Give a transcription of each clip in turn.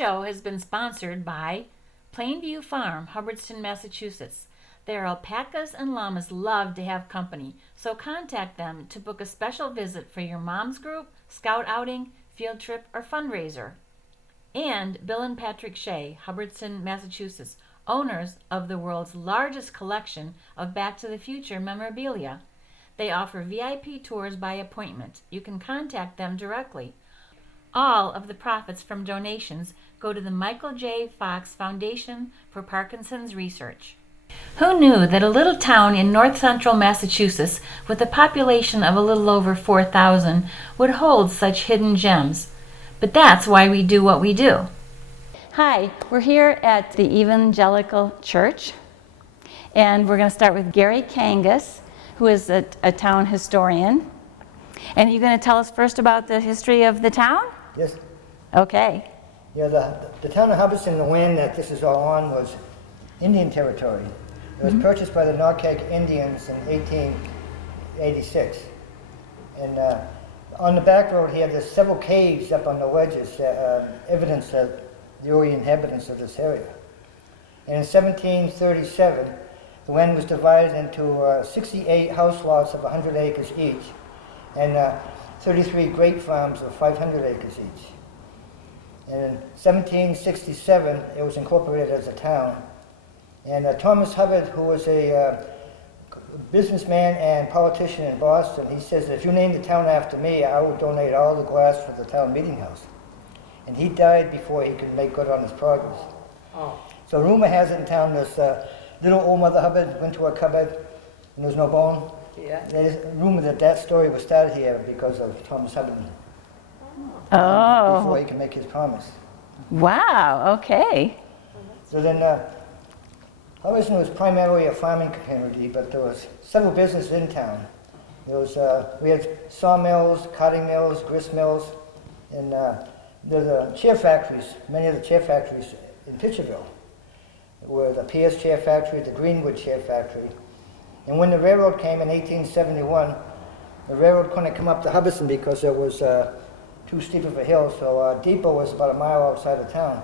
show has been sponsored by Plainview Farm, Hubbardston, Massachusetts. Their alpacas and llamas love to have company, so contact them to book a special visit for your mom's group, scout outing, field trip, or fundraiser. And Bill and Patrick Shea, Hubbardston, Massachusetts, owners of the world's largest collection of Back to the Future memorabilia. They offer VIP tours by appointment. You can contact them directly. All of the profits from donations go to the Michael J. Fox Foundation for Parkinson's Research. Who knew that a little town in north central Massachusetts with a population of a little over 4,000 would hold such hidden gems? But that's why we do what we do. Hi, we're here at the Evangelical Church, and we're going to start with Gary Kangas, who is a town historian. And you're going to tell us first about the history of the town? Yes. Okay. Yeah, the town of Hubbardston, the land that this is all on, was Indian territory. It was purchased by the Norcak Indians in 1886. And on the back road here, there's several caves up on the ledges, evidence of the early inhabitants of this area. And in 1737, the land was divided into 68 house lots of 100 acres each, and 33 grape farms of 500 acres each. And in 1767, it was incorporated as a town. And Thomas Hubbard, who was a businessman and politician in Boston, he says, if you name the town after me, I will donate all the glass for the town meeting house. And he died before he could make good on his progress. Oh. So rumor has it in town this little old Mother Hubbard went to a cupboard and there was no bone. Yeah. There's a rumor that story was started here because of Thomas Hubbard. Oh. Before he could make his promise. Wow, okay. So then, Hubbardston was primarily a farming community, but there was several businesses in town. There was, we had sawmills, cotton mills, grist mills, and there's chair factories, many of the chair factories in Pitcherville were the Pierce Chair Factory, the Greenwood Chair Factory. And when the railroad came in 1871, the railroad couldn't come up to Hubbardston because it was too steep of a hill, so Depot was about a mile outside of town.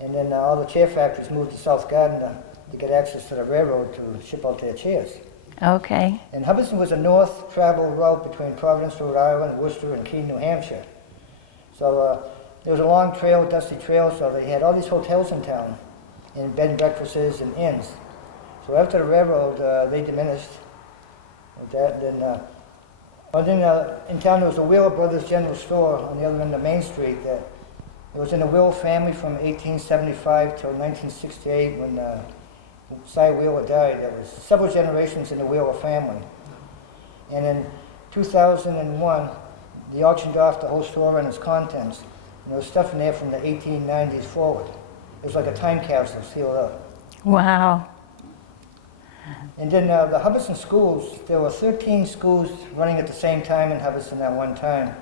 And then all the chair factories moved to South Garden to get access to the railroad to ship out their chairs. Okay. And Hubbardston was a north travel route between Providence, Rhode Island, Worcester, and Keene, New Hampshire. So there was a long trail, dusty trail, so they had all these hotels in town, and bed and breakfasts and inns. So after the railroad, they diminished with that. Then, in town there was a Wheeler Brothers General Store on the other end of Main Street. That it was in the Wheeler family from 1875 till 1968 when Cy Wheeler died. There was several generations in the Wheeler family. And in 2001, they auctioned off the whole store and its contents. And there was stuff in there from the 1890s forward. It was like a time capsule sealed up. Wow. And then the Hubbardston schools, there were 13 schools running at the same time in Hubbardston at one time,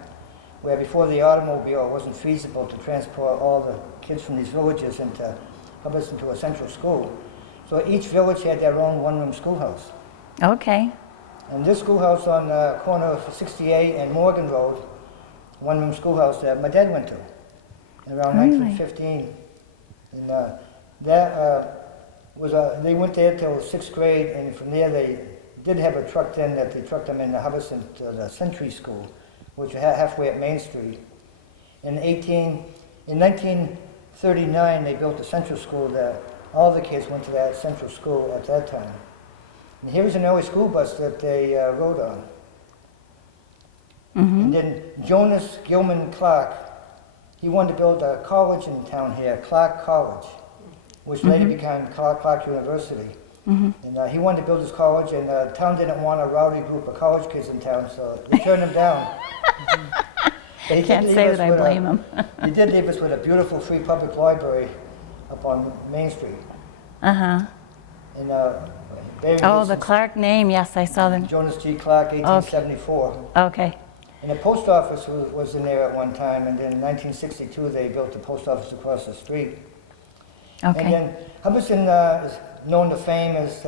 where before the automobile it wasn't feasible to transport all the kids from these villages into Hubbardston to a central school. So each village had their own one-room schoolhouse. Okay. And this schoolhouse on the corner of 68 and Morgan Road, one-room schoolhouse that my dad went to around 1915. And they went there till 6th grade, and from there they did have a truck then that they trucked them into Hubbardston to the Century School, which was halfway up Main Street. In 1939, they built a central school that all the kids went to that central school at that time. And here was an early school bus that they rode on. Mm-hmm. And then Jonas Gilman Clark, he wanted to build a college in town here, Clark College, which later became Clark University. Mm-hmm. And he wanted to build this college, and the town didn't want a rowdy group of college kids in town, so they turned him down. He can't say that I blame him. He did leave us with a beautiful free public library up on Main Street. Uh-huh. And the Clark name, yes, I saw them. Jonas G. Clark, 1874. Okay. And the post office was in there at one time, and then in 1962 they built the post office across the street. Okay. And then Hubbardston is known to fame as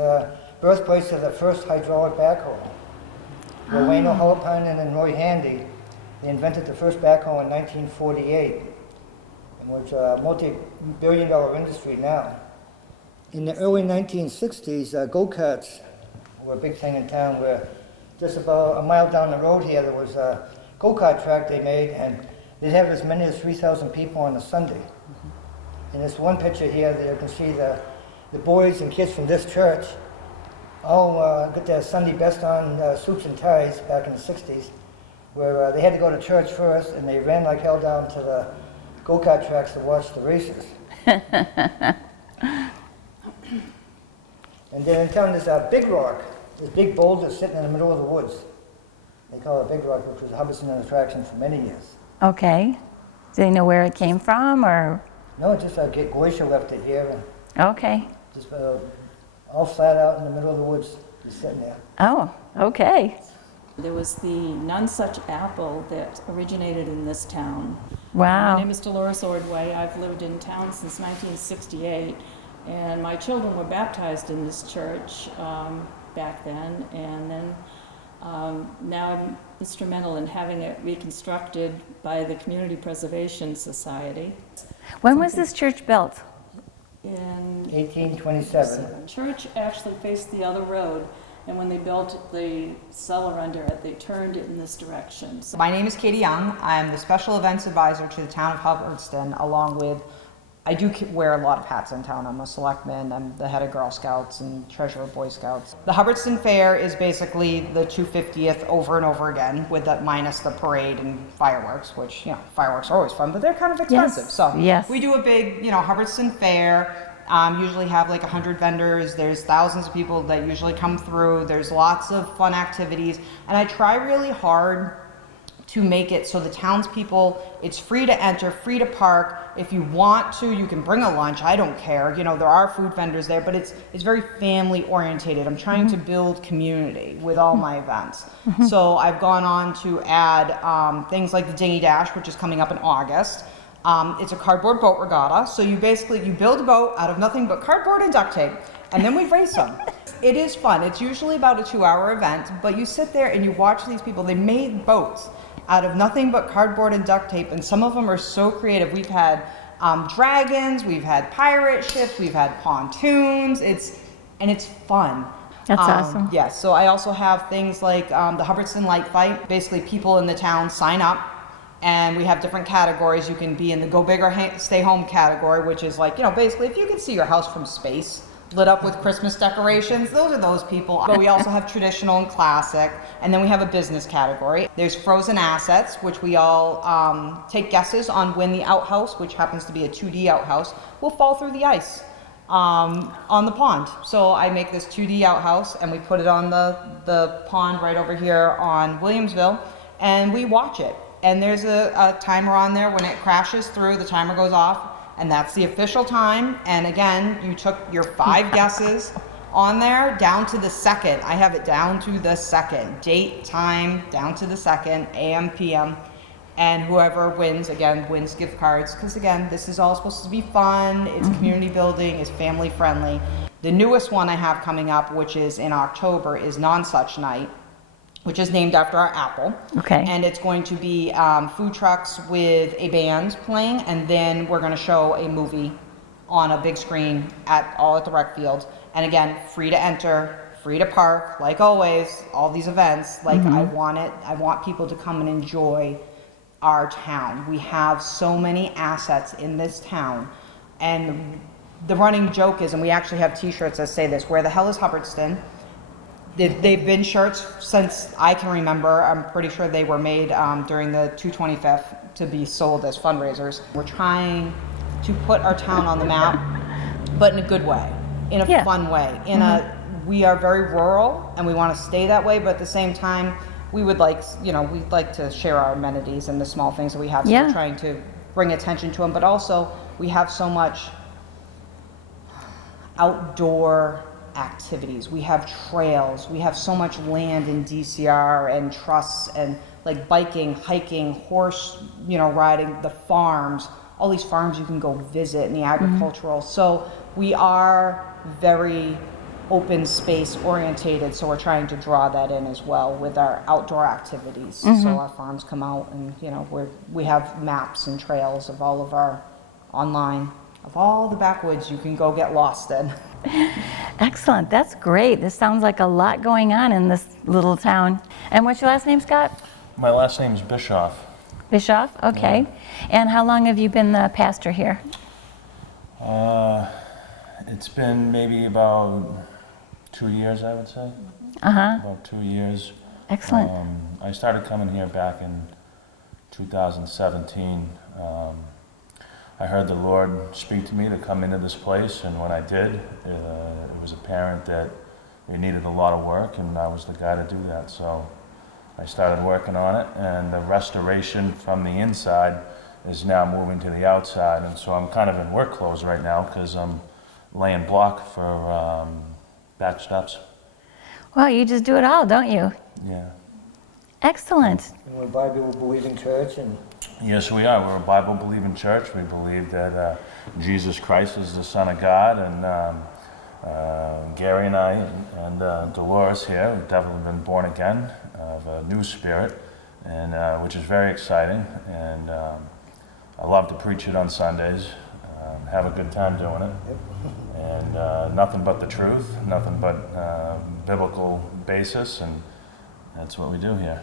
birthplace of the first hydraulic backhoe. Wayno Holopainen and Roy Handy, they invented the first backhoe in 1948. and which are a multi-billion-dollar industry now. In the early 1960s, go-karts were a big thing in town, where just about a mile down the road here there was a go-kart track they made, and they'd have as many as 3,000 people on a Sunday. In this one picture here, there you can see the boys and kids from this church all got their Sunday best on, suits and ties back in the 60s, where they had to go to church first, and they ran like hell down to the go-kart tracks to watch the races. And then in town there's a big rock, this big boulder sitting in the middle of the woods. They call it Big Rock, which was a Hubbardston attraction for many years. Okay. Do they know where it came from, or? No, just a glacier left it here, and Okay. just all flat out in the middle of the woods, just sitting there. Oh, okay. There was the Nonesuch apple that originated in this town. Wow. My name is Delores Ordway. I've lived in town since 1968, and my children were baptized in this church back then, and then now I'm instrumental in having it reconstructed by the Community Preservation Society. When was this church built? In 1827. the church actually faced the other road, and when they built the cellar under it, they turned it in this direction. So My name is Katie Young. I'm the Special Events Advisor to the town of Hubbardston, along with, I do wear a lot of hats in town. I'm a selectman, I'm the head of Girl Scouts and treasurer of Boy Scouts. The Hubbardston Fair is basically the 250th over and over again, with that minus the parade and fireworks, which, fireworks are always fun, but they're kind of expensive. Yes. So Yes. we do a big, Hubbardston Fair. Usually have like 100 vendors. There's thousands of people that usually come through. There's lots of fun activities. And I try really hard to make it so the townspeople, it's free to enter, free to park. If you want to, you can bring a lunch. I don't care. There are food vendors there, but it's very family orientated. I'm trying to build community with all my events. So I've gone on to add things like the Dinghy Dash, which is coming up in August. It's a cardboard boat regatta. So you build a boat out of nothing but cardboard and duct tape, and then we race them. It is fun. It's usually about a 2-hour event, but you sit there and you watch these people. They made boats out of nothing but cardboard and duct tape, and some of them are so creative. We've had dragons, we've had pirate ships, we've had pontoons. It's fun. That's awesome. Yes, so I also have things like the Hubbardston Light Fight. Basically, people in the town sign up, and we have different categories. You can be in the Go Big or Stay Home category, which is like, basically if you can see your house from space, lit up with Christmas decorations, those are those people. But we also have traditional and classic, and then we have a business category. There's frozen assets, which we all take guesses on when the outhouse, which happens to be a 2D outhouse, will fall through the ice on the pond. So I make this 2D outhouse, and we put it on the pond right over here on Williamsville, and we watch it. And there's a timer on there. When it crashes through, the timer goes off, and that's the official time. And again, you took your 5 guesses on there down to the second. I have it down to the second. Date, time, down to the second, AM, PM. And whoever wins gift cards. Because again, this is all supposed to be fun. It's community building, it's family friendly. The newest one I have coming up, which is in October, is Nonesuch Night, which is named after our apple. Okay. And it's going to be food trucks with a band playing, and then we're going to show a movie on a big screen at the rec fields. And again, free to enter, free to park, like always, all these events. Like I want people to come and enjoy our town. We have so many assets in this town. And the running joke is, and we actually have t-shirts that say this, where the hell is Hubbardston? They've been shirts since I can remember. I'm pretty sure they were made during the 225th to be sold as fundraisers. We're trying to put our town on the map, but in a good way, in a fun way. We are very rural, and we want to stay that way, but at the same time, we'd like to share our amenities and the small things that we have. So we're trying to bring attention to them, but also we have so much outdoor activities. We have trails. We have so much land in DCR and trusts and like biking, hiking, horse, riding, the farms, all these farms you can go visit in the agricultural. So we are very open space orientated. So we're trying to draw that in as well with our outdoor activities. So our farms come out and, we have maps and trails of all of our online of all the backwoods you can go get lost in. Excellent. That's great. This sounds like a lot going on in this little town. And what's your last name, Scott? My last name is Bischoff. Bischoff? Okay. And how long have you been the pastor here? It's been maybe about 2 years, I would say. About 2 years. Excellent. I started coming here back in 2017. I heard the Lord speak to me to come into this place, and when I did, it was apparent that it needed a lot of work, and I was the guy to do that. So I started working on it, and the restoration from the inside is now moving to the outside, and so I'm kind of in work clothes right now because I'm laying block for back steps. Well, you just do it all, don't you? Yeah. Excellent. And we're a Bible-believing church, and Yes, we are. We're a Bible-believing church. We believe that Jesus Christ is the Son of God, and Gary and I and Delores here have definitely been born again of a new spirit, and which is very exciting. And I love to preach it on Sundays. Have a good time doing it, and nothing but the truth, nothing but biblical basis, and that's what we do here.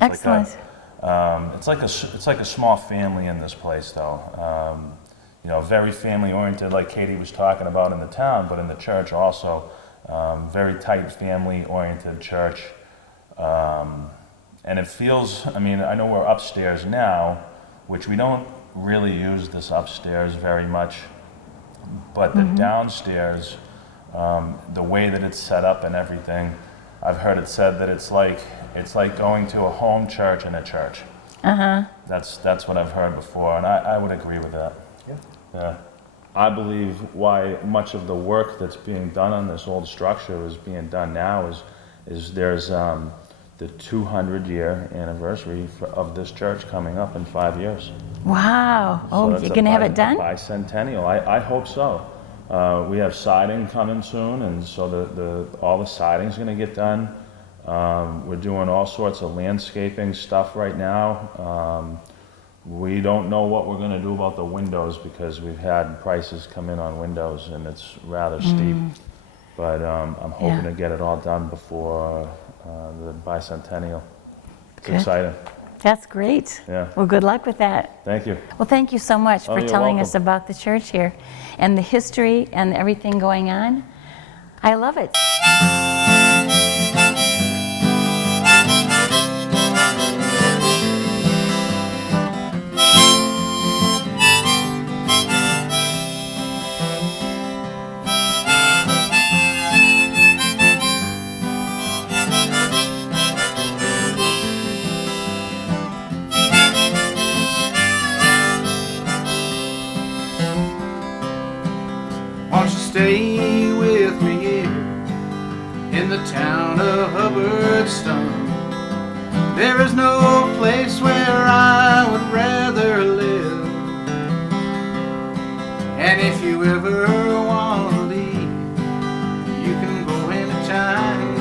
Excellent. It's like a small family in this place, though. Very family oriented, like Katie was talking about in the town, but in the church also, very tight family oriented church. And it feels, I know we're upstairs now, which we don't really use this upstairs very much, but the downstairs, the way that it's set up and everything, I've heard it said that it's like going to a home church in a church. That's what I've heard before, and I would agree with that. Yeah. I believe why much of the work that's being done on this old structure is being done now is there's the 200-year anniversary of this church coming up in 5 years. Wow. So Oh, that's you're a going to have it done? Bicentennial. I hope so. We have siding coming soon, and so all the siding's going to get done. We're doing all sorts of landscaping stuff right now. We don't know what we're going to do about the windows because we've had prices come in on windows, and it's rather steep. But I'm hoping to get it all done before the bicentennial. It's Good. exciting. That's great. Yeah. Well, good luck with that. Thank you. Well, thank you so much for you're telling welcome. us about the church here and the history and everything going on. I love it. Won't you stay with me here in the town of Hubbardston? There is no place where I would rather live. And if you ever want to leave, you can go anytime,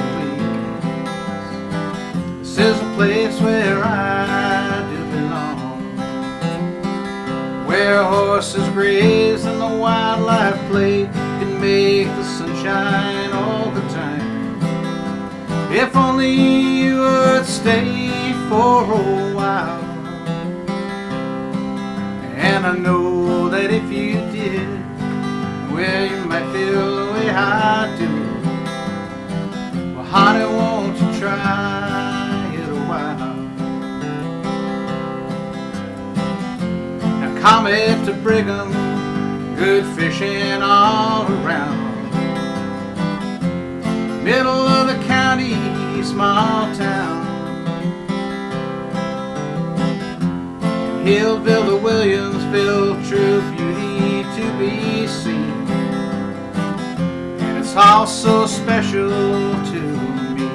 please. This is a place where I do belong, where horses graze and the wildlife play, can make the sunshine all the time. If only you would stay for a while. And I know that if you did, well, you might feel the way I do. Well, honey, won't you try it a while? Now Comet to Brigham, good fishing all around. Middle of the county, small town. Hillville to Williamsville, true beauty to be seen. And it's all so special to me.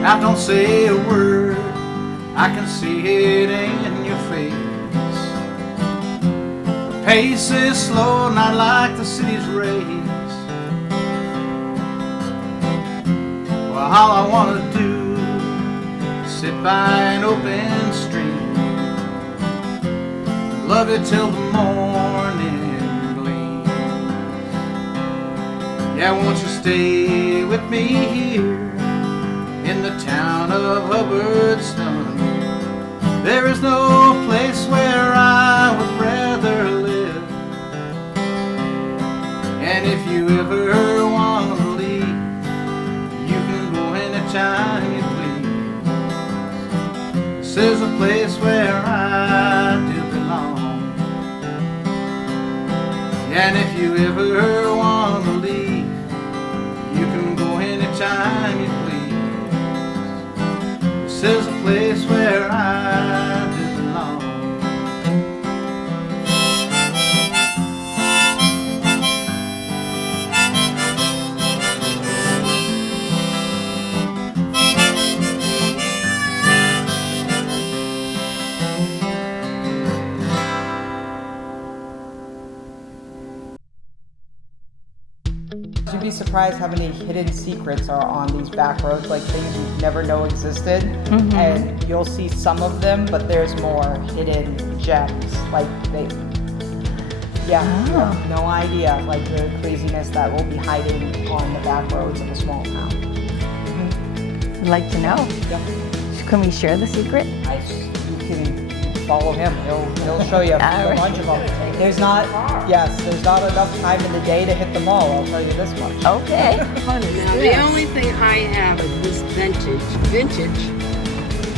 Now don't say a word, I can see it in your face. The pace is slow, not like the city's race. Well, all I want to do is sit by an open stream love you till the morning gleams. Yeah, won't you stay with me here in the town of Hubbardston? There is no place where I would rather live. And if you ever want to leave, you can go anytime you please. This is a place where I do belong. And if you ever want to leave, you can go anytime you please. This is a place where I do belong. You'd be surprised how many hidden secrets are on these back roads, like things you never know existed. And you'll see some of them, but there's more hidden gems. Like you have no idea, like the craziness that will be hiding on the back roads of a small town. I'd like to know. Yep. Can we share the secret? You can follow him. He'll show you a bunch of them. There's not enough time in the day to hit them all. I'll tell you this much. Okay. Now, the only thing I have is this vintage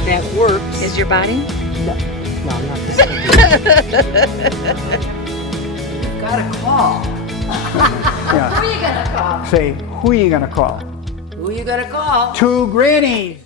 that works. Is your body? No, not this. You've got to call. Yeah. Who are you going to call? Say, who are you gonna call? Who you gonna call? 2 grannies.